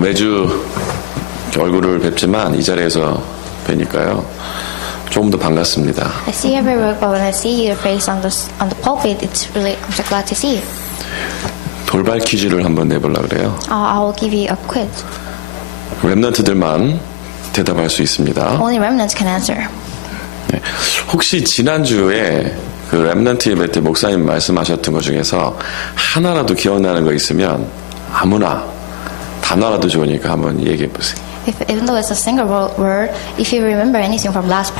매주 얼굴을 뵙지만 이 자리에서 뵈니까요. 조금 더 반갑습니다. I see you every week, but when I see your face on the pulpit, I'm so glad to see you. 돌발 퀴즈를 한번 내보려고 그래요. I will give you a quiz. 렘넌트들만 대답할 수 있습니다. Only remnants can answer. 네. 혹시 지난주에 그 렘넌트 예배 때 목사님 말씀하셨던 것 중에서 하나라도 기억나는 거 있으면 아무나 단어라도 좋으니까 한번 얘기해 보세요. Even though it's a single word, if you remember anything from last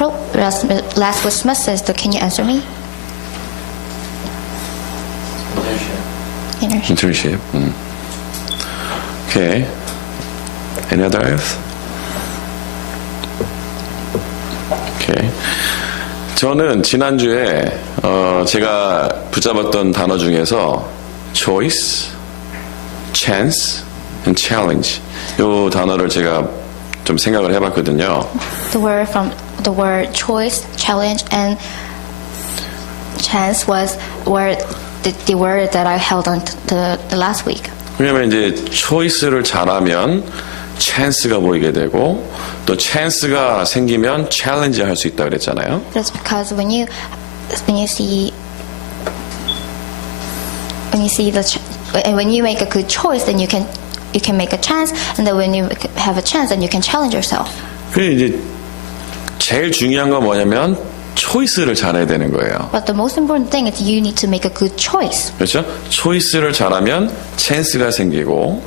week's message, can you answer me? Internship. Okay. Any others? Okay. 저는 지난주에 제가 붙잡았던 단어 중에서 choice, chance, and challenge 이 단어를 제가 좀 생각을 해봤거든요. The word choice, challenge, and chance was the word that I held on the last week. 왜냐면 이제 choice를 잘하면 chance가 보이게 되고 또 chance가 생기면 challenge 할 수 있다 그랬잖아요. That's because when you make a good choice, then you can make a chance, and then when you have a chance, then you can challenge yourself. 그 이제 제일 중요한 건 뭐냐면 초이스를 잘해야 되는 거예요. But the most important thing is you need to make a good choice. 그렇죠? 초이스를 잘하면 찬스가 생기고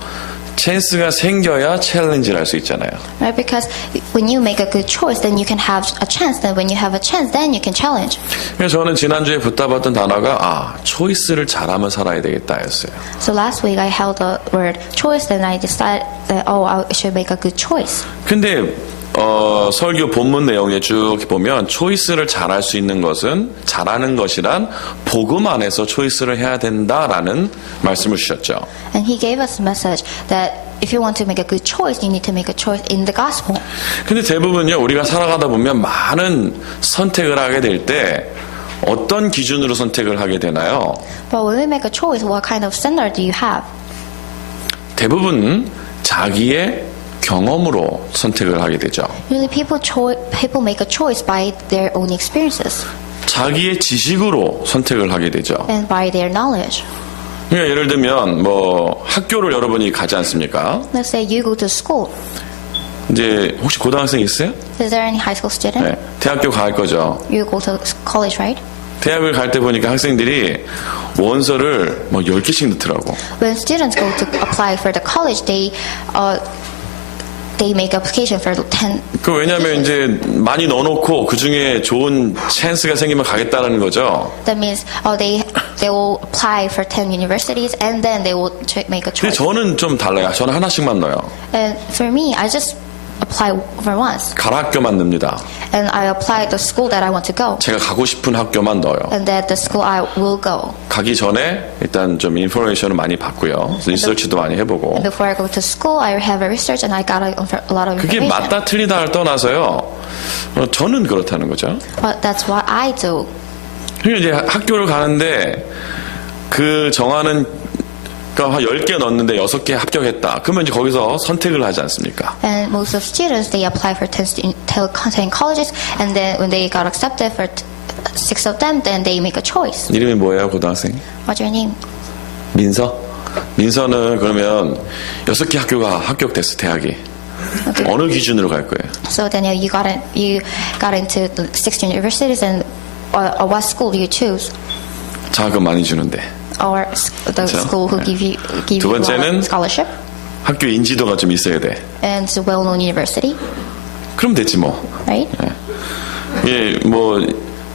찬스가 생겨야 챌린지를 할 수 있잖아요. Right? Because when you make a good choice, then you can have a chance. Then when you have a chance, then you can challenge. 그래서 저는 지난주에 붙잡았던 단어가 초이스를 잘하면 살아야 되겠다였어요. So last week I held the word choice, and I decided that I should make a good choice. 근데 설교 본문 내용에 쭉 보면 초이스를 잘할 수 있는 것은 잘하는 것이란 복음 안에서 초이스를 해야 된다라는 말씀을 주셨죠. And he gave us a message that if you want to make a good choice, you need to make a choice in the gospel. 근데 대부분요 우리가 살아가다 보면 많은 선택을 하게 될 때 어떤 기준으로 선택을 하게 되나요? But when we make a choice, what kind of standard do you have? 대부분 자기의 경험으로 선택을 하게 되죠. Usually people make a choice by their own experiences 자기의 지식으로 선택을 하게 되죠. and by their knowledge. 그러니까 예를 들면 뭐 학교를 여러분이 가지 않습니까? Let's say you go to school. 이제 혹시 고등학생 있어요? Is there any high school student? 네, 대학교 갈 거죠. You go to college, right? 대학을 갈 때 보니까 학생들이 원서를 뭐 10개씩 넣더라고. When students go to apply for the college, they make application for 10. 그 왜냐면 이제 많이 넣어놓고 그 중에 좋은 찬스가 생기면 가겠다라는 거죠. That means they will apply for 10 universities and then they will make a 근데 choice. 저는 좀 달라요. 저는 하나씩만 넣어요. And for me, I just apply for once. 갈 학교만 넣습니다. And I apply the school that I want to go. 제가 가고 싶은 학교만 넣어요. And that the school I will go. 가기 전에 일단 좀 인포메이션을 많이 받고요. 리서치도 많이 해보고. And before I go to school, I have a research and I got a lot of 그게 information. 맞다 틀리다를 떠나서요. 저는 그렇다는 거죠. But that's what I do. 그러니까 이제 학교를 가는데 그 정하는 그러니까 한 10개 넣었는데 6개 합격했다. 그러면 이제 거기서 선택을 하지 않습니까? And most of students, they apply for 10 colleges, and then when they got accepted for 6 of them, then they make a choice. 이름이 뭐예요, 고등학생? What's your name? 민서? 민서는 그러면 6개 학교가 합격됐어, 대학이. Okay. 어느 기준으로 갈 거예요? So Daniel, you got into the 6 universities, and what school do you choose? 자금 많이 주는데. Or the school who give you 두 a lot 번째는 of scholarship? 학교 인지도가 좀 있어야 돼. And it's a well-known university, 그럼 됐지 뭐. right? 예, 뭐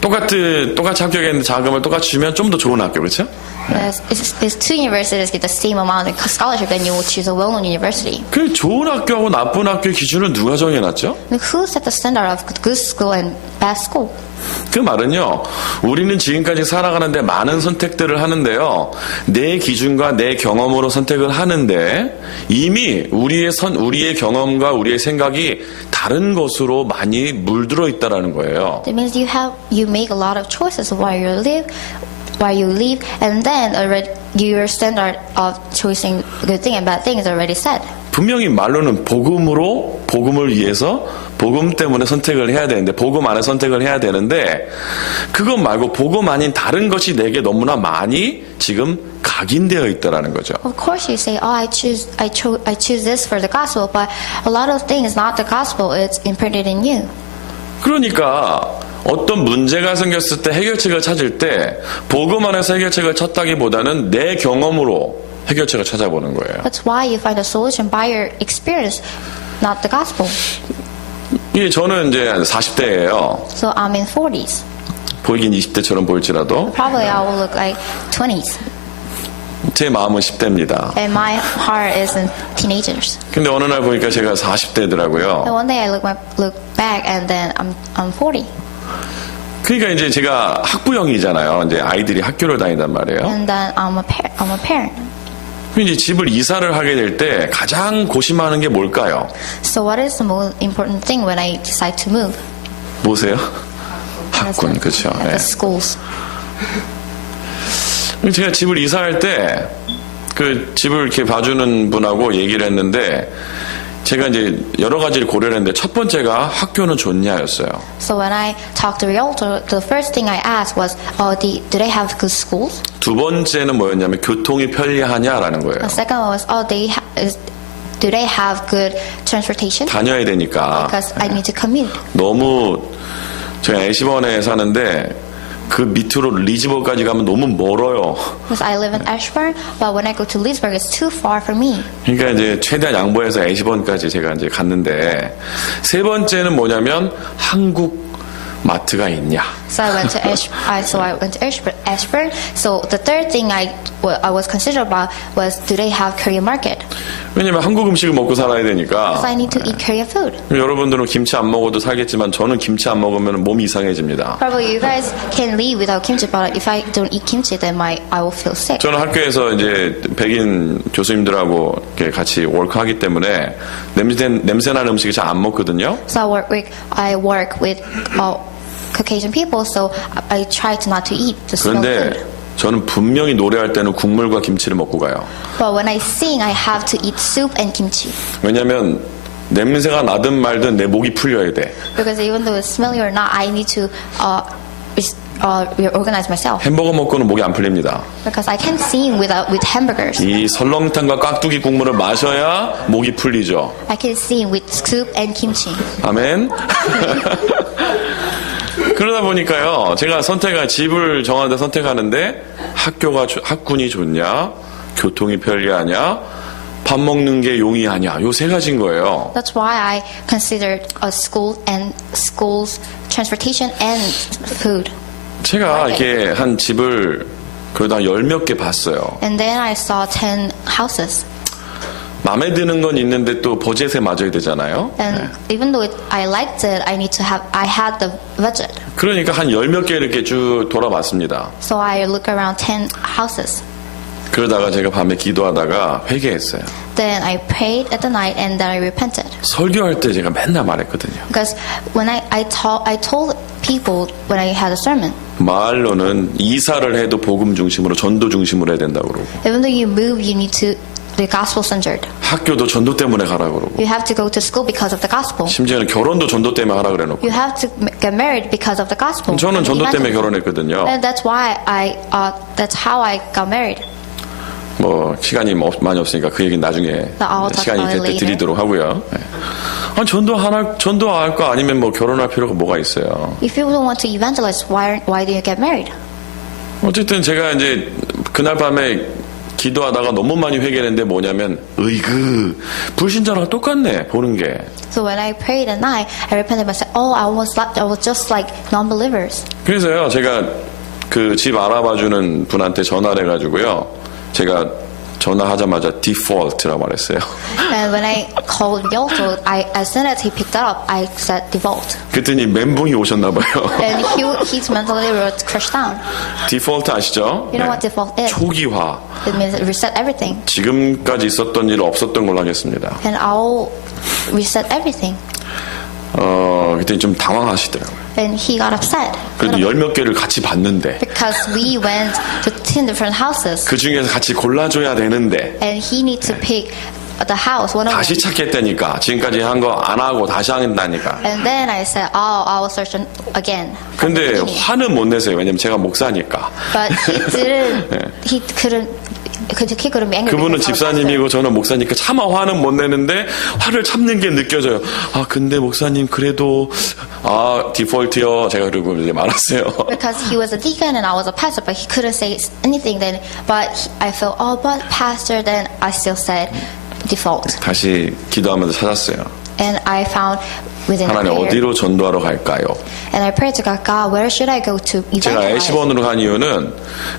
똑같이 합격했는데 자금을 똑같이 주면 좀 더 좋은 학교, 그렇죠? If 2 universities get the same amount of scholarship, then you will choose a well-known university. 그 좋은 학교하고 나쁜 학교의 기준은 누가 정해놨죠? Then who set the standard of good school and bad school? 그 말은요, 우리는 지금까지 살아가는데 많은 선택들을 하는데요, 내 기준과 내 경험으로 선택을 하는데 이미 우리의 경험과 우리의 생각이 다른 것으로 많이 물들어 있다라는 거예요. That means you make a lot of choices while you live, and then already your standard of choosing good thing and bad thing is already set. 분명히 말로는 복음을 위해서 복음 때문에 선택을 해야 되는데 복음 안에 선택을 해야 되는데 그것 말고 복음 아닌 다른 것이 내게 너무나 많이 지금 각인되어 있다라는 거죠. Of course, you say, "Oh, I choose this for the gospel," but a lot of things not the gospel. It's imprinted in you. 그러니까 어떤 문제가 생겼을 때 해결책을 찾을 때 복음 안에서 해결책을 찾다기보다는 내 경험으로 해결책을 찾아보는 거예요. That's why you find a solution by your experience, not the gospel. 예, 저는 이제 40대예요. So I'm in 40s. 보이긴 20대처럼 보일지라도 Probably I will look like 20s, 제 마음은 10대입니다. and my heart is in teenagers. 근데 어느 날 보니까 제가 40대더라고요. And one day I look back, and then I'm 40. 그러니까 이제 제가 학부형이잖아요. 이제 아이들이 학교를 다닌단 말이에요. And then I'm a parent. 이제 집을 이사를 하게 될 때 가장 고심하는 게 뭘까요? So what is the most important thing when I decide to move? 뭐세요? 학군, 그렇죠. The schools. 제가 집을 이사할 때 그 집을 이렇게 봐주는 분하고 얘기를 했는데 제가 이제 여러 가지를 고려를 했는데 첫 번째가 학교는 좋냐였어요. So when I talked to the realtor, the first thing I asked was, do they have good schools? 두 번째는 뭐였냐면 교통이 편리하냐라는 거예요. The second one was, do they have good transportation? 다녀야 되니까. Because I need to commute. 너무 제가 애시번에 사는데 그 밑으로 리즈버까지 가면 너무 멀어요. Because I live in Ashburn, but when I go to Leesburg, it's too far for me. 그러니까 이제 최대한 양보해서 애시번까지 제가 이제 갔는데 세 번째는 뭐냐면 한국 마트가 있냐. So I went to Ashburn. So the third thing I was considered about was, do they have Korean market? 왜냐면 한국 음식을 먹고 살아야 되니까. Because I need to eat Korean food. 여러분들은 김치 안 먹어도 살겠지만 저는 김치 안 먹으면 몸이 이상해집니다. Probably you guys can live without kimchi, but if I don't eat kimchi, then I will feel sick. 저는 학교에서 이제 백인 교수님들하고 이렇게 같이 워크하기 때문에 냄새나는 음식을 잘 안 먹거든요. So I work with Caucasian people, so I try to not to eat the smell 그런데 food. 저는 분명히 노래할 때는 국물과 김치를 먹고 가요. But when I sing, I have to eat soup and kimchi. 왜냐면 냄새가 나든 말든 내 목이 풀려야 돼. Because even though it's smelly or not, I need to reorganize myself. 햄버거 먹고는 목이 안 풀립니다. Because I can't sing with hamburgers. 이 설렁탕과 깍두기 국물을 마셔야 목이 풀리죠. I can sing with soup and kimchi. 아멘. 그러다 보니까요, 제가 집을 정하는데 선택하는데 학군이 좋냐, 교통이 편리하냐, 밥 먹는 게 용이하냐, 요 세 가지인 거예요. That's why I considered a schools, transportation and food. 제가 이렇게 한 집을 그러다 10몇 개 봤어요. And then I saw 10 houses. 마음에 드는 건 있는데 또 버젯에 맞아야 되잖아요. And even though I liked it, I had the budget. 그러니까 한 10몇 개 이렇게 쭉 돌아봤습니다. So I look around 10 houses. 그러다가 제가 밤에 기도하다가 회개했어요. Then I prayed at the night, and then I repented. 설교할 때 제가 맨날 말했거든요. Because when I told people when I had a sermon, 말로는 이사를 해도 복음 중심으로 전도 중심으로 해야 된다고 그러고 even though you move, you need to be gospel centered. 학교도 전도 때문에 가라 그러고 You have to go to school because of the gospel. 심지어는 결혼도 전도 때문에 하라 그래놓고 You have to get married because of the gospel. 저는 전도 때문에 Evangelism. 결혼했거든요. And that's why that's how I got married. 뭐 시간이 많이 없으니까 그 얘기는 나중에 I'll talk 시간이 될 about it 때 later. 드리도록 하고요. 네. 전도 할 거 아니면 뭐 결혼할 필요가 뭐가 있어요. If you don't want to evangelize, why do you get married? 어쨌든 제가 이제 그날 밤에 기도하다가 너무 많이 회개했는데 뭐냐면 불신자랑 똑같네 보는 게. So when I prayed at night, I repented and said, I was just like non-believers. 그래서요 제가 그 집 알아봐주는 분한테 전화를 해가지고요 제가 전화하자마자 default라고 말했어요. And when I called Yalto, as soon as he picked that up, I said default. 그랬더니 멘붕이 오셨나봐요. And his mentally was crushed down. default 아시죠? You know what default is? 초기화. It means reset everything. 지금까지 있었던 일 없었던 걸로 하겠습니다. And I'll reset everything. 그때 좀 당황하시더라고요. And he got upset. 그래도 10몇 개를 같이 봤는데 Because we went to 10 different houses. 그 중에서 같이 골라줘야 되는데 And he needs to pick the house, one of 다시 them. 찾겠다니까. 지금까지 한 거 안 하고 다시 한다니까. And then I said, oh, I will search again. from the 근데 beginning. 화는 못 내세요. 왜냐면 제가 목사니까. But he couldn't be angry. 그분은 because I was 집사님이고 저는 목사니까 차마 화는 못 내는데 화를 참는 게 느껴져요. 아 근데 목사님 그래도 디폴트요. 제가 그러고 이제 말았어요. because he was a deacon and I was a pastor, but he couldn't say anything then. But I felt, oh, but pastor, then I still said default. 다시 기도하면서 찾았어요. And I found within the 하나님 prayer. 어디로 전도하러 갈까요? And I prayed to God, God, where should I go to 제가 evangelize? 애시번으로 간 이유는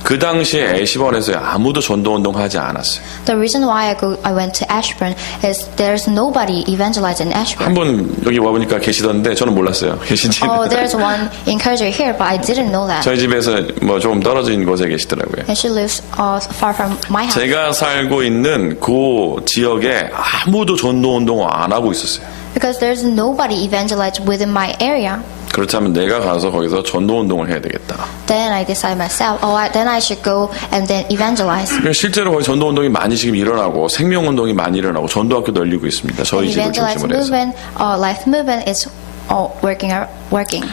그 당시에 애시번에서 아무도 전도 운동하지 않았어요. The reason why I went to Ashburn is there's nobody evangelized in Ashburn. 한 분 여기 와보니까 계시던데 저는 몰랐어요. 계신지. Oh, there's one encourager here, but I didn't know that. 저희 집에서 뭐 조금 떨어진 곳에 계시더라고요. And she lives far from my house. 제가 살고 있는 그 지역에 아무도 전도 운동을 안 하고 있었어요. Because there's nobody evangelized within my area. 그렇다면 내가 가서 거기서 전도 운동을 해야 되겠다. Then I decided myself, then I should go and then evangelize. 그러니까 실제로 거기 전도 운동이 많이 지금 일어나고 생명 운동이 많이 일어나고 전도학교도 열리고 있습니다. 저희 집을 Evangelize 중심으로 해서. movement, life movement is working.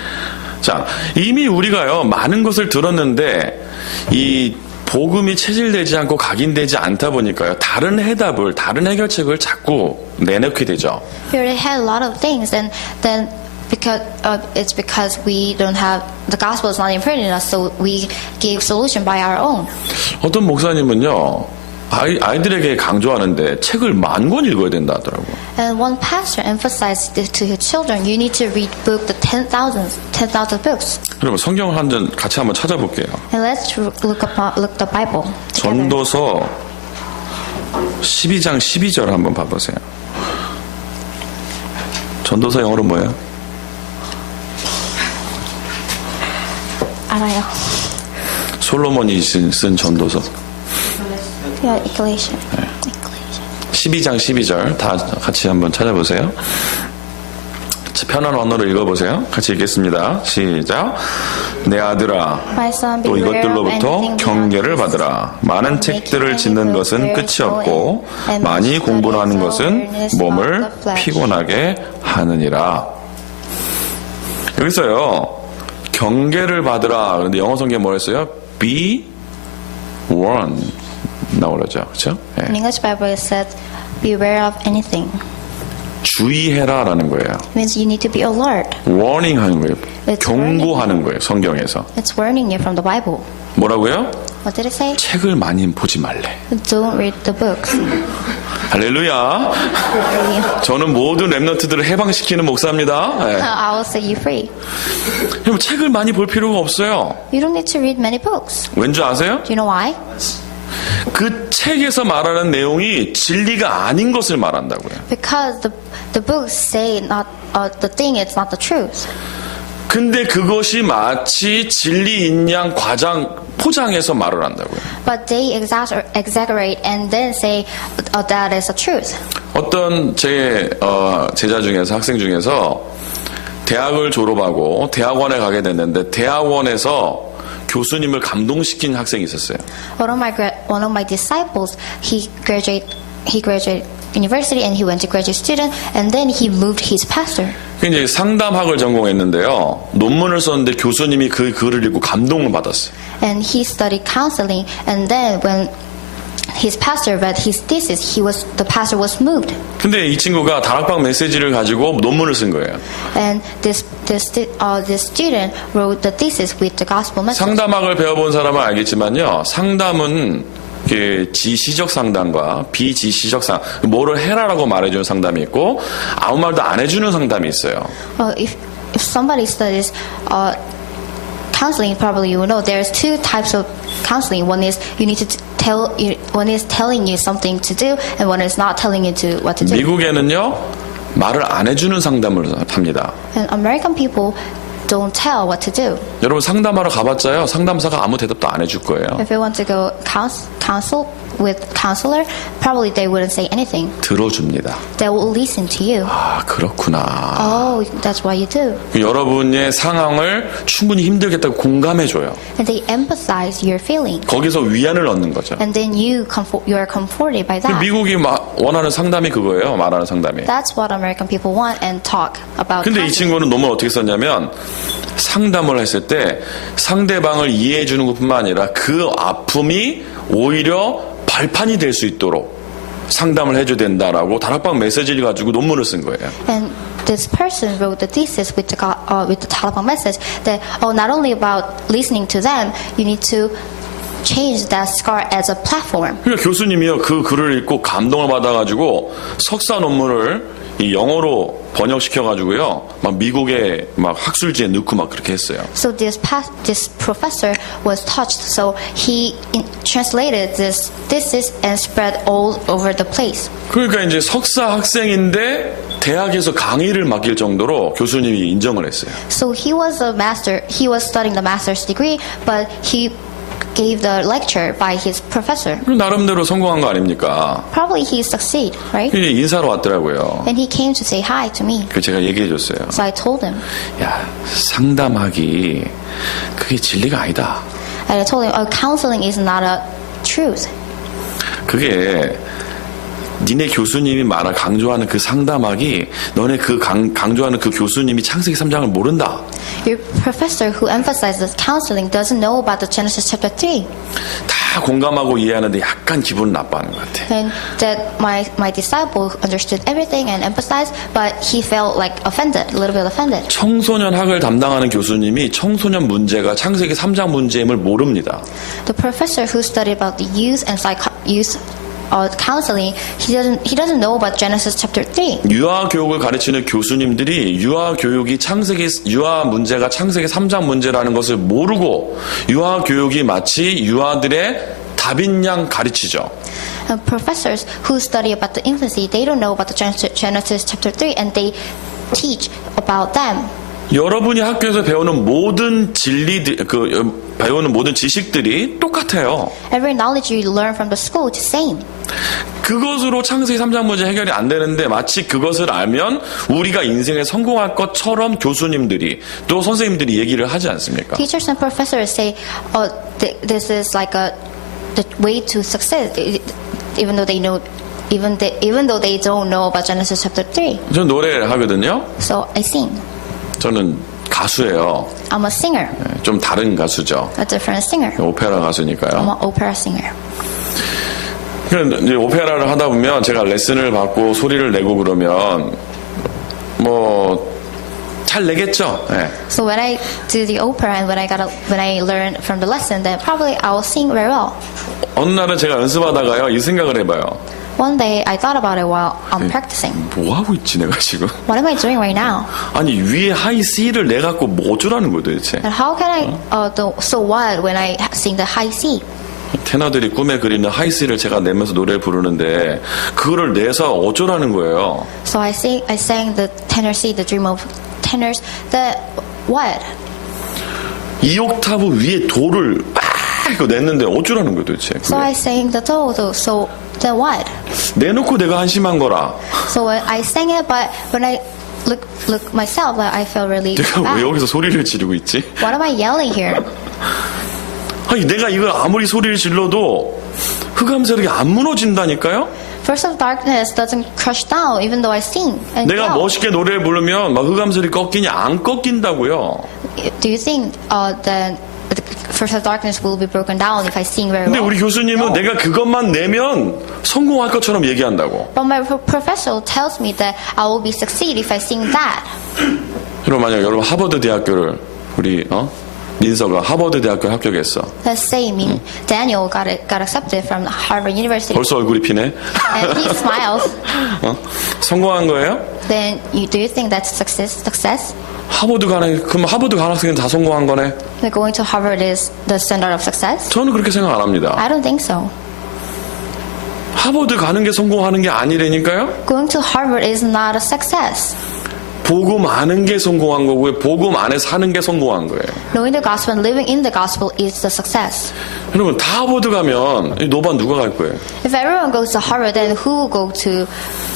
자, 이미 우리가요 많은 것을 들었는데 이 복음이 체질되지 않고 각인되지 않다 보니까요 다른 해답을 다른 해결책을 자꾸 내놓게 되죠. We already had a lot of things, and then it's because we don't have the gospel is not imprinted in us, so we gave solution by our own. 어떤 목사님은요 아이들에게 강조하는데 책을 10,000권 읽어야 된다 하더라고. And one pastor emphasized to his children, you need to read the 10,000 books. 그러면 성경을 같이 한번 찾아볼게요. And let's look the Bible together. 전도서 12장 12절 한번 봐보세요. 전도서 영어로 뭐예요? 알아요. 솔로몬이 쓴 전도서. Yeah, Ecclesiastes. 12장 12절 다 같이 한번 찾아보세요. 편한 언어로 읽어보세요. 같이 읽겠습니다. 시작. 내 아들아 My son, 또 beware of 이것들로부터 anything 경계를 beyond 받으라. 많은 and 책들을 making 짓는 any 것은 book 끝이 there is 없고 no end, and 많이 much 공부를 하는 study 것은 is earnest 몸을 of the flesh. 피곤하게 하느니라. 여기서요 경계를 받으라. 그런데 영어 성경에 뭐랬어요? Be warned 나오죠, 그렇죠? In English Bible it says, beware of anything. 주의해라라는 거예요. It means you need to be alert. warning 하는 거예요. It's 경고하는 거예요. 성경에서. It's warning you from the Bible. 뭐라고요? What did it say? 책을 많이 보지 말래. Don't read the books. 할렐루야. 저는 모든 랩런트들을 해방시키는 목사입니다. 네. I will set you free. 여러분, 책을 많이 볼 필요가 없어요. You don't need to read many books. 왠지 아세요? Do you know why? 그 책에서 말하는 내용이 진리가 아닌 것을 말한다고요. Because the books say not the thing is not the truth. 근데 그것이 마치 진리인 양 포장해서 말을 한다고요. But they exaggerate and then say that is the truth. 어떤 제 제자 중에서 학생 중에서 대학을 졸업하고 대학원에 가게 됐는데 대학원에서 교수님을 감동시킨 학생이 있었어요. One of my disciples, he graduated university and he went to graduate student and then he moved his pastor. 이제 상담학을 전공했는데요. 논문을 썼는데 교수님이 그 글을 읽고 감동을 받았어요. And he studied counseling and then when his pastor read his thesis, the pastor was moved. 근데 이 친구가 다락방 메시지를 가지고 논문을 쓴 거예요. And this student wrote the thesis with the gospel message. 상담학을 배워본 사람은 알겠지만요. 상담은 지시적 상담과 비지시적 뭐를 해라라고 말해주는 상담이 있고 아무 말도 안 해주는 상담이 있어요. If somebody studies counseling, probably you will know there's two types of counseling. One is you need to one is telling you something to do, and one is not telling you what to do. 미국에는요 말을 안 해주는 상담을 합니다. And American people don't tell what to do. 여러분 상담하러 가봤자요 상담사가 아무 대답도 안 해줄 거예요. If you want to go counsel with counselor, probably they wouldn't say anything. 들어줍니다. They will listen to you. 아 그렇구나. Oh, that's what you do. 여러분의 상황을 충분히 힘들겠다고 공감해줘요. And they empathize your feeling. 거기서 위안을 얻는 거죠. And then you are comforted by that. 미국이 막 원하는 상담이 그거예요. 말하는 상담이. That's what American people want and talk about. 근데 이 counseling. 친구는 논문을 어떻게 썼냐면 상담을 했을 때 상대방을 이해해 주는 것뿐만 아니라 그 아픔이 오히려 발판이 될 수 있도록 상담을 해줘야 된다라고 다락방 메시지를 가지고 논문을 쓴 거예요. And this person wrote the thesis with the Talabang message that not only about listening to them, you need to change that scar as a platform. 그러니까 교수님이요 그 글을 읽고 감동을 받아가지고 석사 논문을 이 영어로 번역시켜가지고요 막 미국의 막 학술지에 넣고 막 그렇게 했어요. So this professor was touched, so he translated this thesis and spread all over the place. 그러니까 이제 석사 학생인데 대학에서 강의를 맡길 정도로 교수님이 인정을 했어요. So he was studying the master's degree, but he gave the lecture by his professor. 나름대로 성공한 거 아닙니까? Probably he succeeded, right? 그게 인사로 왔더라고요. And he came to say hi to me. 그 제가 얘기해 줬어요. So I told him. 야, 상담하기 그게 진리가 아니다. And I told him, counseling is not a truth. 그게 니네 교수님이 강조하는 그 상담하기 너네 그 강조하는 그 교수님이 창세기 3장을 모른다. Your professor who emphasizes counseling doesn't know about the Genesis chapter 3. 다 공감하고 이해하는데 약간 기분 나빠하는 것 같아. And that my disciple understood everything and empathized, but he felt like offended, a little bit offended. 청소년 학을 담당하는 교수님이 청소년 문제가 창세기 3장 문제임을 모릅니다. The professor who studied about the youth and youth counseling, he doesn't know about Genesis chapter 3. 유아 교육을 가르치는 교수님들이 유아 문제가 창세기 3장 문제라는 것을 모르고 유아 교육이 마치 유아들의 답인 양 가르치죠. Professors who study about the infancy, they don't know about the Genesis chapter 3, and they teach about them. 여러분이 학교에서 배우는 모든 배우는 모든 지식들이 똑같아요. Every knowledge you learn from the school is the same. 그것으로 창세기 3장 문제 해결이 안 되는데 마치 그것을 알면 우리가 인생에 성공할 것처럼 교수님들이 또 선생님들이 얘기를 하지 않습니까? Teachers and professors say, this is like the way to success, even though they know, even though they don't know about Genesis chapter 3. 저는 노래를 하거든요. So I sing. 저는 가수예요. I'm a singer, 좀 다른 가수죠. a different singer. 오페라 I'm 가수니까요. an opera singer. 그러니까 이제 오페라를 하다 보면 제가 레슨을 받고 소리를 내고 그러면 잘 내겠죠. 네. So when I do the opera and when I learn from the lesson, then probably I will sing very well. 어느 날은 제가 연습하다가요 이 생각을 해봐요. One day I thought about it while I'm practicing. 뭐 하고 있지 내가 지금? What am I doing right now? 아니 위에 하이 C를 내 갖고 뭐 어쩌라는 거야 도대체? And how can I? So what when I sing the high C? 테너들이 꿈에 그리는 하이 C를 제가 내면서 노래를 부르는데 그거를 내서 어쩌라는 거예요? So I sang the tenor C, the dream of tenors. The what? 이 옥타브 위에 도를 막 이거 냈는데 어쩌라는 거야 도대체? So I sang the do. So then what? 내놓고 내가 한심한 거라. So I sang it, but when I look myself, I feel really 내가 왜 bad. 여기서 소리를 지르고 있지? What am I yelling here? 아니 내가 이걸 아무리 소리를 질러도 흑암세력이 안 무너진다니까요? Force of darkness doesn't crush down, even though I sing and 내가 yell. 멋있게 노래를 부르면 막 흑암세력이 꺾이냐? 안 꺾인다고요. Do you think the force of darkness will be broken down if I sing very 근데 well? 우리 교수님은 No. 내가 그것만 내면 성공할 것처럼 얘기한다고. But my professor tells me that I will be succeed if I sing that. 여러분 만약 여러분 하버드 대학교를 우리 민서가 하버드 대학교 합격했어. Let's say Daniel got accepted from Harvard University 벌써 얼굴이 피네. and he smiles. 성공한 거예요? Then do you think that's success? 그럼 하버드 가는 학생은 다 성공한 거네? Like going to Harvard is the standard of success? 저는 그렇게 생각 안 합니다. I don't think so. 하버드 가는 게 성공하는 게 아니라니까요? Going to Harvard is not a success. 복음 아는 게 성공한 거고요. 복음 안에 사는 게 성공한 거예요. Knowing the gospel and living in the gospel is the success. 여러분 다 하버드 가면 이 노반 누가 갈 거예요? If everyone goes to Harvard, then who will go to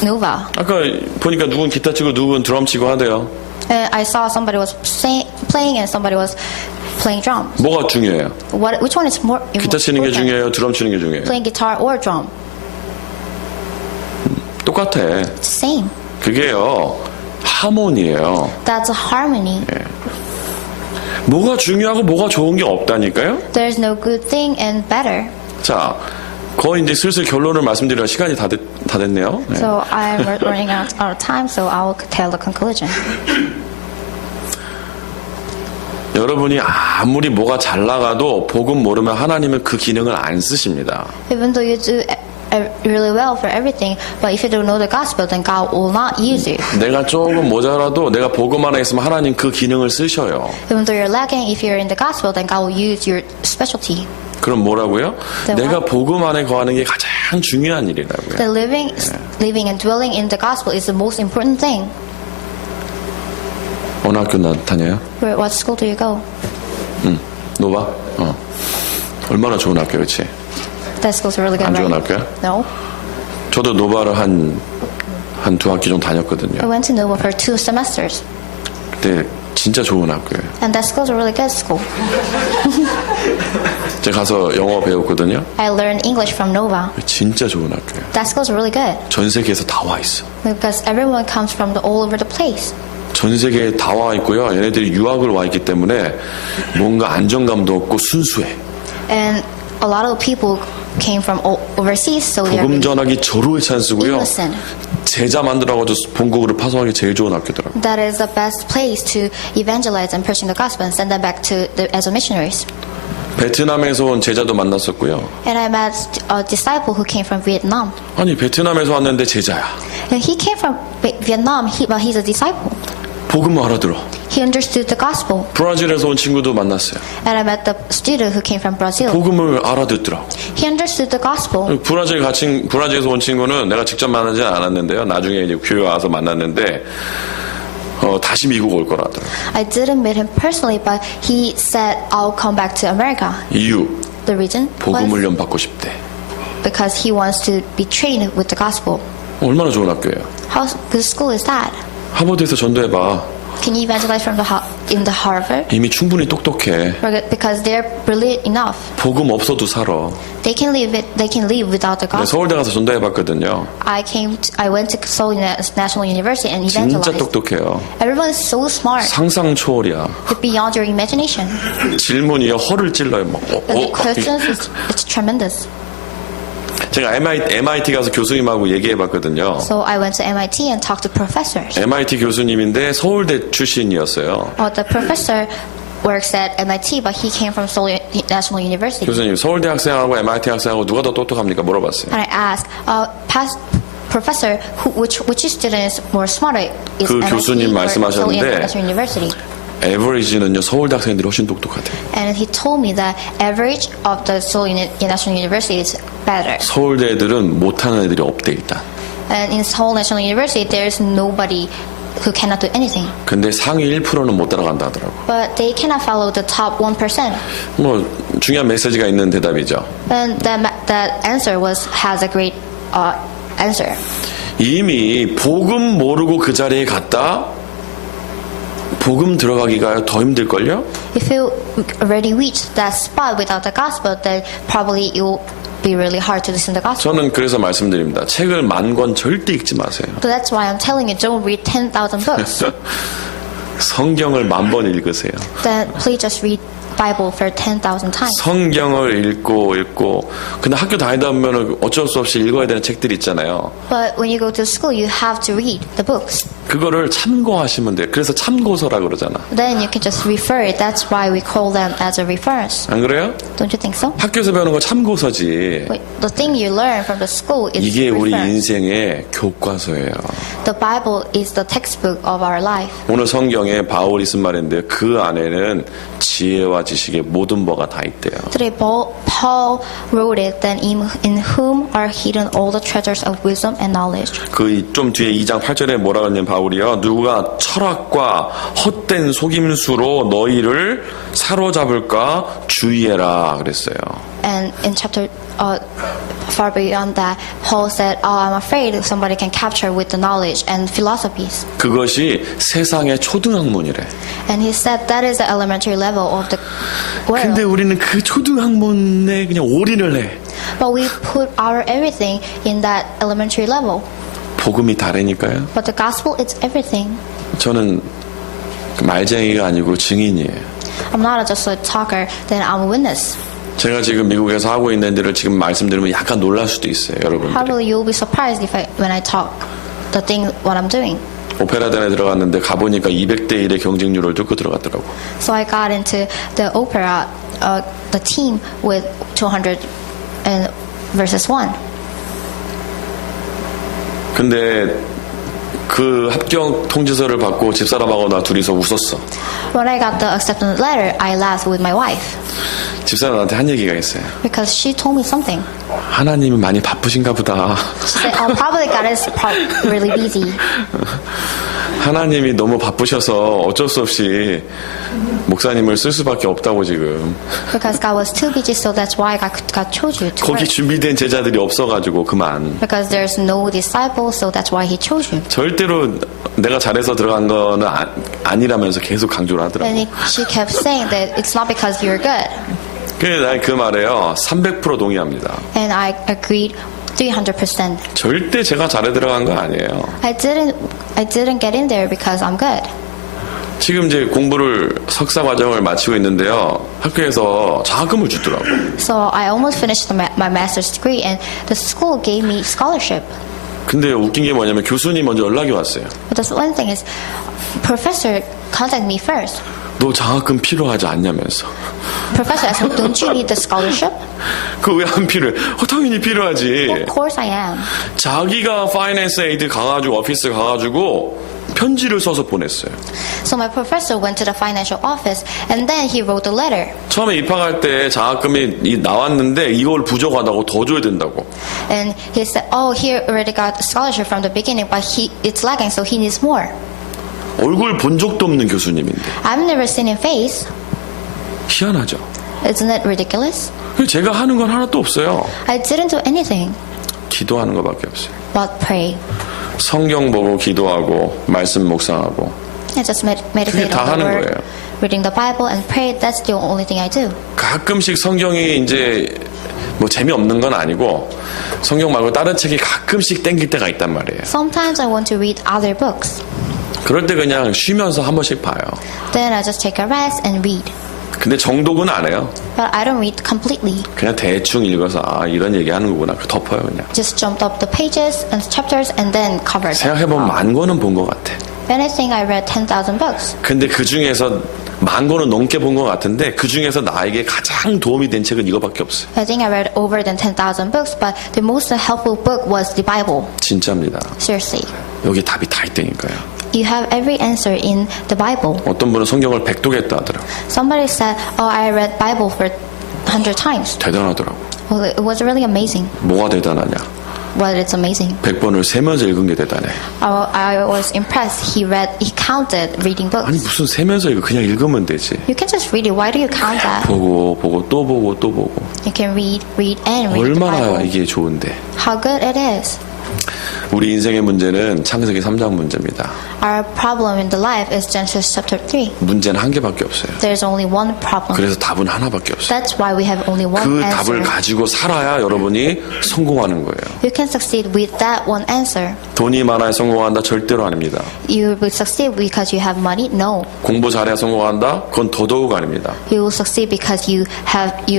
Nova? 아까 보니까 누군 기타 치고 누군 드럼 치고 하대요. And I saw somebody was playing and somebody was playing drums. 뭐가 중요해요? Which one is more 기타 치는 게 important? 중요해요? 드럼 치는 게 중요해요? Playing guitar or drum? 똑같아. It's the same. 그게요, 하모니예요. That's a harmony. 뭐가 중요하고 뭐가 좋은 게 없다니까요? There's no good thing and better. 자, 거의 이제 슬슬 결론을 말씀드릴 시간이 다 됐네요. 네. So I'm running out of time, so I'll tell the conclusion. 여러분이 아무리 뭐가 잘 나가도 복음 모르면 하나님은 그 기능을 안 쓰십니다. Even though you do really well for everything, but if you don't know the gospel, then God will not use you. 내가 조금 모자라도 내가 복음 하나 있으면 하나님 그 기능을 쓰셔요. Even though you're lacking, if you're in the gospel, then God will use your specialty. 그럼 뭐라고요? 네, 내가 복음 안에 거하는 게 가장 중요한 일이라고요. The living and dwelling in the gospel is the most important thing. 어느 학교 다녀요? What school do you go? 노바? 얼마나 좋은 학교, 그렇지? That school's really good, 안 좋은 right? 학교야? No. 저도 노바를 한 두 학기 정도 I 다녔거든요. went to Nova for 2 semesters. 그때 진짜 좋은 학교예요. And that school's a really good school. 제가 가서 영어 배웠거든요. I learned English from Nova. 진짜 좋은 학교예요. That school's really good. 전 세계에서 다 와 있어. Because everyone comes from all over the place. 전 세계에 다 와 있고요. 얘네들이 유학을 와 있기 때문에 뭔가 안정감도 없고 순수해. And a lot of people came from overseas, so they're 복음 전하기 절호의 찬스고요. innocent. 제자 만들어가지고 본국으로 파송하기 제일 좋은 학교더라고요. That is the best place to evangelize and preaching the gospel and send them back to as missionaries. 베트남에서 온 제자도 만났었고요. And I met a disciple who came from Vietnam. 아니 베트남에서 왔는데 제자야. And he came from Vietnam, but he's a disciple. 복음을 알아들어. He understood the gospel. 브라질에서 온 친구도 만났어요. And I met the student who came from Brazil. 복음을 알아듣더라고. He understood the gospel. 브라질에서 온 친구는 내가 직접 만나지 않았는데요. 나중에 이제 교회 와서 만났는데 다시 미국 올 거라더라고. I didn't meet him personally, but he said, I'll come back to America. 이유 The reason 복음 was 훈련 받고 싶대. because he wants to be trained with the gospel. 얼마나 좋은 학교예요. How good school is that? 하버드에서 전도해봐. Can you evangelize from in the Harvard? 이미 충분히 똑똑해. Because they're brilliant enough. 복음 없어도 살아. They can live without the 내가 gospel. 서울대 가서 전도해봤거든요. I went to Seoul National University and 진짜 evangelized. 똑똑해요. Everyone is so smart. 상상 초월이야. It's beyond your imagination. 질문이요 허를 찔러요. 막. And the questions, it's tremendous. 제가 MIT 가서 교수님하고 얘기해봤거든요. So I went to MIT and talked to professors. MIT 교수님인데 서울대 출신이었어요. The professor works at MIT, but he came from Seoul National University. 교수님, 서울대 학생하고 MIT 학생하고 누가 더 똑똑합니까? 물어봤어요. And I asked, professor, which student is more smarter? Is 그 MIT 교수님 or Seoul 말씀하셨는데 National University? 에버리지는요 서울대 학생들이 훨씬 똑똑하대. And he told me that average of the Seoul National University is better. 서울대 애들은 못하는 애들이 없대 일단. And in Seoul National University, there's nobody who cannot do anything. 근데 상위 1%는 못 따라간다 하더라고. But they cannot follow the top 1%. 뭐 중요한 메시지가 있는 대답이죠. And that answer has a great answer. 이미 복음 모르고 그 자리에 갔다 복음 들어가기가 더 힘들걸요? If you already reached that spot without the gospel, then probably it will be really hard to listen to the gospel. 저는 그래서 말씀드립니다. 책을 1000권 절대 읽지 마세요. So that's why I'm telling you, don't read 10,000 books. 성경을 1000번 읽으세요. Then please just read Bible for 10,000 times. 성경을 읽고 근데 학교 다니다 보면 어쩔 수 없이 읽어야 되는 책들이 있잖아요. But when you go to school, you have to read the books. 그거를 참고하시면 돼요. 그래서 참고서라 그러잖아. Then you can just refer it. That's why we call them as a reference. 안 그래요? Don't you think so? 학교에서 배우는 거 참고서지. The thing you learn from the school is 이게 우리 reference. 인생의 교과서예요. The Bible is the textbook of our life. 오늘 성경에 바울이 쓴 말인데 그 안에는 지혜와 지식의 모든 바가 다 있대요. Today, Paul wrote it, then in whom are hidden all the treasures of wisdom and knowledge. 그 좀 뒤에 2장 8절에 뭐라 그러냐면 바울이요. 누가 철학과 헛된 속임수로 너희를 사로잡을까 주의해라 그랬어요. And in chapter far beyond that, Paul said, I'm afraid somebody can capture with the knowledge and philosophies. 그것이 세상의 초등학문이래. And he said that is the elementary level of the world. 근데 우리는 그 초등학문에 그냥 올인을 해. But we put our everything in that elementary level. 복음이 다르니까요. But the gospel is everything. 저는 말쟁이가 아니고 증인이에요. I'm not just a talker, then I'm a witness. 제가 지금 미국에서 하고 있는 일을 지금 말씀드리면 약간 놀랄 수도 있어요, 여러분들. Probably you'll be surprised when I talk the thing what I'm doing. 오페라단에 들어갔는데 가보니까 200대 1의 경쟁률을 뚫고 들어갔더라고. So I got into the opera, the team with 200 and versus 1. 근데 그 합격 통지서를 받고 집사람하고 나 둘이서 웃었어. When I got the acceptance letter, I laughed with my wife 집사람 나한테 한 얘기가 있어요. because she told me something. 하나님이 많이 바쁘신가 보다. She said, "Oh, probably God is really busy." 하나님이 너무 바쁘셔서 어쩔 수 없이 목사님을 쓸 수밖에 없다고 지금. Because God was too busy, so that's why God chose you to 거기 work. 준비된 제자들이 없어가지고 그만. Because there's no disciples, so that's why He chose you. 절대로 내가 잘해서 들어간 거는 아니라면서 계속 강조를 하더라고. And she kept saying that it's not because you're good. 그래서 난 그 말에요 300% 동의합니다. And I agreed 300%. 절대 제가 잘해 들어간 거 아니에요. I didn't get in there because I'm good. 지금 이제 공부를 석사 과정을 마치고 있는데요. 학교에서 장학금을 주더라고. So I almost finished my master's degree, and the school gave me scholarship. 근데 웃긴 게 뭐냐면 교수님 먼저 연락이 왔어요. But the one thing is, professor contacted me first. 너 장학금 필요하지 않냐면서. Professor asked me, "Don't you need the scholarship?" 그 왜 안 필요해? 당연히 필요하지. Of course I am. 자기가 파이낸스 에이드 가가지고 오피스 가가지고 편지를 써서 보냈어요. So my professor went to the financial office, and then he wrote a letter. 처음에 입학할 때 장학금이 나왔는데 이걸 부족하다고 더 줘야 된다고. And he said, "Oh, he already got the scholarship from the beginning, but it's lagging, so he needs more." 얼굴 본 적도 없는 교수님인데. I've never seen him face. 희한하죠. Isn't it ridiculous? 제가 하는 건 하나도 없어요. I didn't do anything 기도하는 것밖에 없어요. but pray. 성경 보고 기도하고 말씀 묵상하고 I just meditate 다 on the 하는 word, 거예요. reading the Bible, and pray. That's the only thing I do. 가끔씩 성경이 이제 뭐 재미없는 건 아니고 성경 말고 다른 책이 가끔씩 땡길 때가 있단 말이에요. Sometimes I want to read other books. 그럴 때 그냥 쉬면서 한 번씩 봐요. Then I just take a rest and read. 근데 정독은 안 해요. But I don't read completely. 그냥 대충 읽어서 이런 얘기 하는 거구나. 덮어요 그냥. Just jumped up the pages and chapters and then covered them. 생각해보면 10,000권은 본 것 같아. Then I think I read 10,000 books. 근데 그 중에서 10,000권은 넘게 본 것 같은데 그 중에서 나에게 가장 도움이 된 책은 이거밖에 없어요. I think I read over than 10,000 books, but the most helpful book was the Bible. 진짜입니다. Seriously. 여기 답이 다 있다니까요. You have every answer in the Bible. 어떤 분은 성경을 100독했다 하더라고. Somebody said, "Oh, I read Bible for 100 times." 대단하더라고. Well, it was really amazing. 뭐가 대단하냐? Well, it's amazing. 100번을 세면서 읽은 게 대단해. I was impressed. He counted reading 아니 books. 무슨 세면서 이거 그냥 읽으면 되지. You can just read it. Why do you count that? 보고 또 보고 또 보고. You can read and read the 얼마나 Bible. 이게 좋은데. How good it is. 우리 인생의 문제는 창세기 3장 문제입니다. Our problem in the life is Genesis chapter 3. 문제는 한 개밖에 없어요. There's only one problem. 그래서 답은 하나밖에 없어요. That's why we have only one 그 answer. 답을 가지고 살아야 여러분이 성공하는 거예요. You can succeed with that one answer. 돈이 많아야 성공한다? 절대로 아닙니다. You will succeed because you have money? No. 공부 잘해야 성공한다? 그건 더더욱 아닙니다. You will succeed because you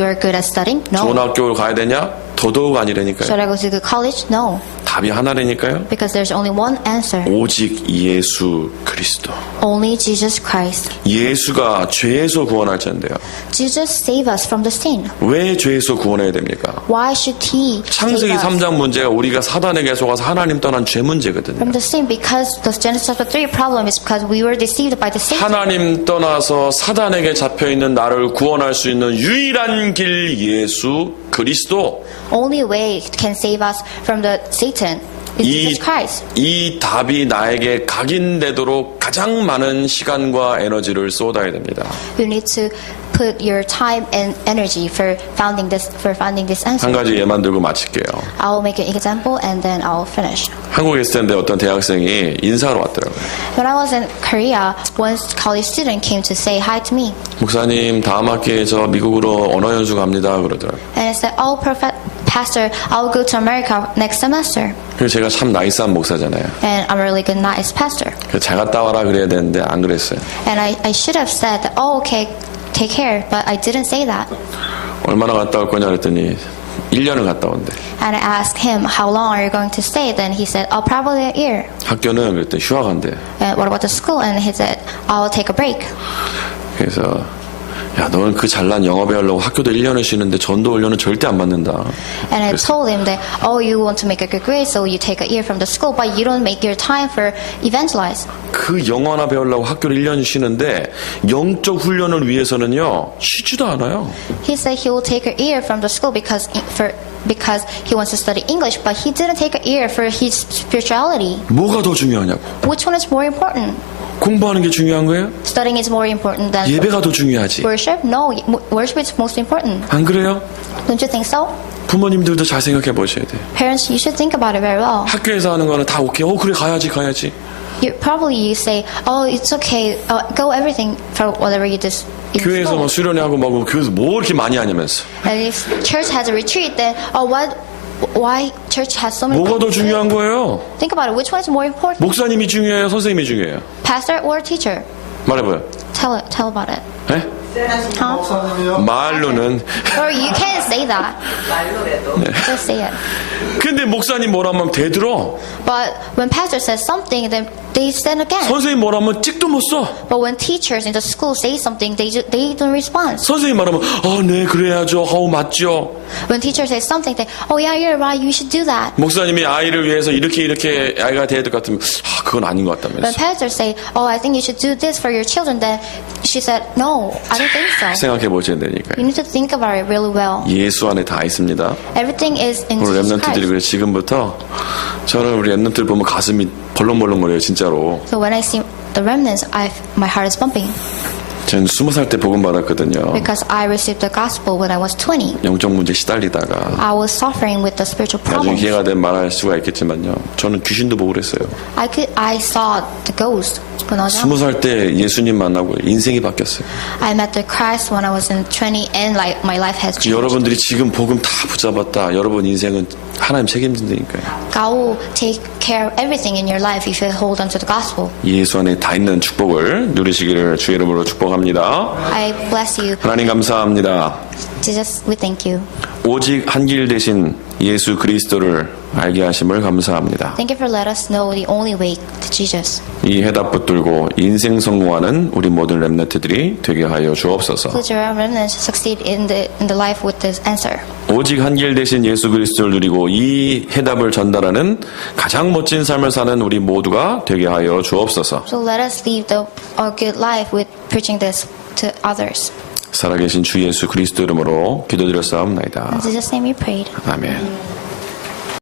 are good at studying? 좋은 No. 학교를 가야 되냐? 더더욱 아니라니까요. Should I go to good college? No. 답이 하나라니까요. Because there's only one answer. 오직 예수 그리스도. Only Jesus Christ. 예수가 죄에서 구원할지언데요. Jesus save us from the sin. 왜 죄에서 구원해야 됩니까? Why should He 창세기 save us 3장 문제가 우리가 사단에게 속아서 하나님 떠난 죄 문제거든요. from the sin? Because the Genesis chapter 3 problem is because we were deceived by the Satan. 하나님 떠나서 사단에게 잡혀있는 나를 구원할 수 있는 유일한 길 예수 그리스도. Only way can save us from the Satan is Jesus Christ. 이 답이 나에게 각인되도록 가장 많은 시간과 에너지를 쏟아야 됩니다. You need to put your time and energy for finding this answer. 한 가지 예만 들고 마칠게요. I will make an example and then I'll finish. 한국에 있을 텐데 어떤 대학생이 인사하러 왔더라고요. When I was in Korea, one college student came to say hi to me. 목사님 다음 학기에 저 미국으로 언어 연수 갑니다 그러더라고요. And I said, "Oh, Pastor, I'll go to America next semester. 그래서 제가 참 나이스한 목사잖아요. And I'm a really good, nice pastor. 그래서 잘 갔다 와라 그래야 되는데 안 그랬어요. And I should have said, oh, okay, take care. But I didn't say that. 얼마나 갔다 올 거냐 그랬더니 1년을 갔다 온대. And I asked him, how long are you going to stay? Then he said, oh, probably a year. 학교는 그랬더니 휴학한대. And what about the school? And he said, I'll take a break. 그래서 야, 너는 그 잘난 영어 배우려고 학교도 1년을 쉬는데 전도 훈련은 절대 안 받는다. And I 그랬어요. told him that, oh, you want to make a good grade, so you take a year from the school, but you don't make your time for evangelize. 그 영어나 배우려고 학교를 1년 쉬는데 영적 훈련을 위해서는요 쉬지도 않아요. He said he will take a year from the school because he wants to study English, but he didn't take a year for his spirituality. 뭐가 더 중요하냐고. Which one is more important? 공부하는 게 중요한 거예요? Studying is more important than 예배가 더 중요하지. worship? No, worship is most important. 안 그래요? Don't you think so? 부모님들도 잘 생각해 보셔야 돼. Parents, you should think about it very well. 학교에서 하는 거는 다 오케이. 그래 가야지. You say, oh, it's okay, go everything for whatever you just. 교회에서 뭐 수련회 하고 뭐 교회에서 뭐 이렇게 많이 하냐면서. And if church has a retreat, then why church has so many? 뭐가 더 중요한 거예요? Think about it. Which one is more important? 목사님이 중요해요? 선생님이 중요해요? Pastor or teacher? 말해봐요. Tell about it. 네? Huh? 말로는. Or you can't say that. Just say it. 근데 목사님 뭐라면 대들어. But when pastor says something, then they stand again. 선생님 뭐라면 찍도 못 써. But when teachers in the school say something, they don't respond. 선생님 말하면 네 그래야죠. 맞죠. When teacher says something, they oh yeah, you're right. You should do that. 목사님이 아이를 위해서 이렇게 아이가 돼야 될 것 같으면 그건 아닌 것 When 같다면서. pastor say, oh, I think you should do this for your children, then she said, no, I don't think so. 생각해 보셔야 되니까요. You need to think about it really well. 예수 안에 다 있습니다. Everything is in 오늘 Jesus 랩런트들이 Christ. 그래 지금부터 저는 우리 랩런트들 보면 가슴이 벌렁벌렁거려요 진짜로. So when I see the remnants, my heart is pumping 전 20살 때 복음 받았거든요. because I received the gospel when I was 20. 영적 문제 시달리다가 I was suffering with the spiritual 나중에 problems. 기회가 되면 말할 수가 있겠지만요. 저는 귀신도 보고 그랬어요. I saw the ghost when I was young. 20살 때 예수님 만나고 인생이 바뀌었어요. I met the Christ when I was in 20, and like my life has changed. 여러분들이 지금 복음 다 붙잡았다. 여러분 인생은 하나님 책임진다니까요. God will take care of everything in your life if you hold on to the gospel. 예수 안에 다 있는 축복을 누리시기를 주의 이름으로 축복합니다. I bless you. 하나님 감사합니다. Jesus, we thank you. 오직 한 길 대신 예수 그리스도를 알게 하심을 감사합니다. Thank you for letting us know the only way to Jesus. 이 해답 붙들고 인생 성공하는 우리 모든 렘넌트들이 되게 하여 주옵소서. Let your remnants succeed in the life with this answer. 오직 한 길 대신 예수 그리스도를 누리고 이 해답을 전달하는 가장 멋진 삶을 사는 우리 모두가 되게 하여 주옵소서. So let us live a good life with preaching this to others. 살아계신 주 예수 그리스도 이름으로 기도드렸사옵나이다. In Jesus' name we prayed. 아멘.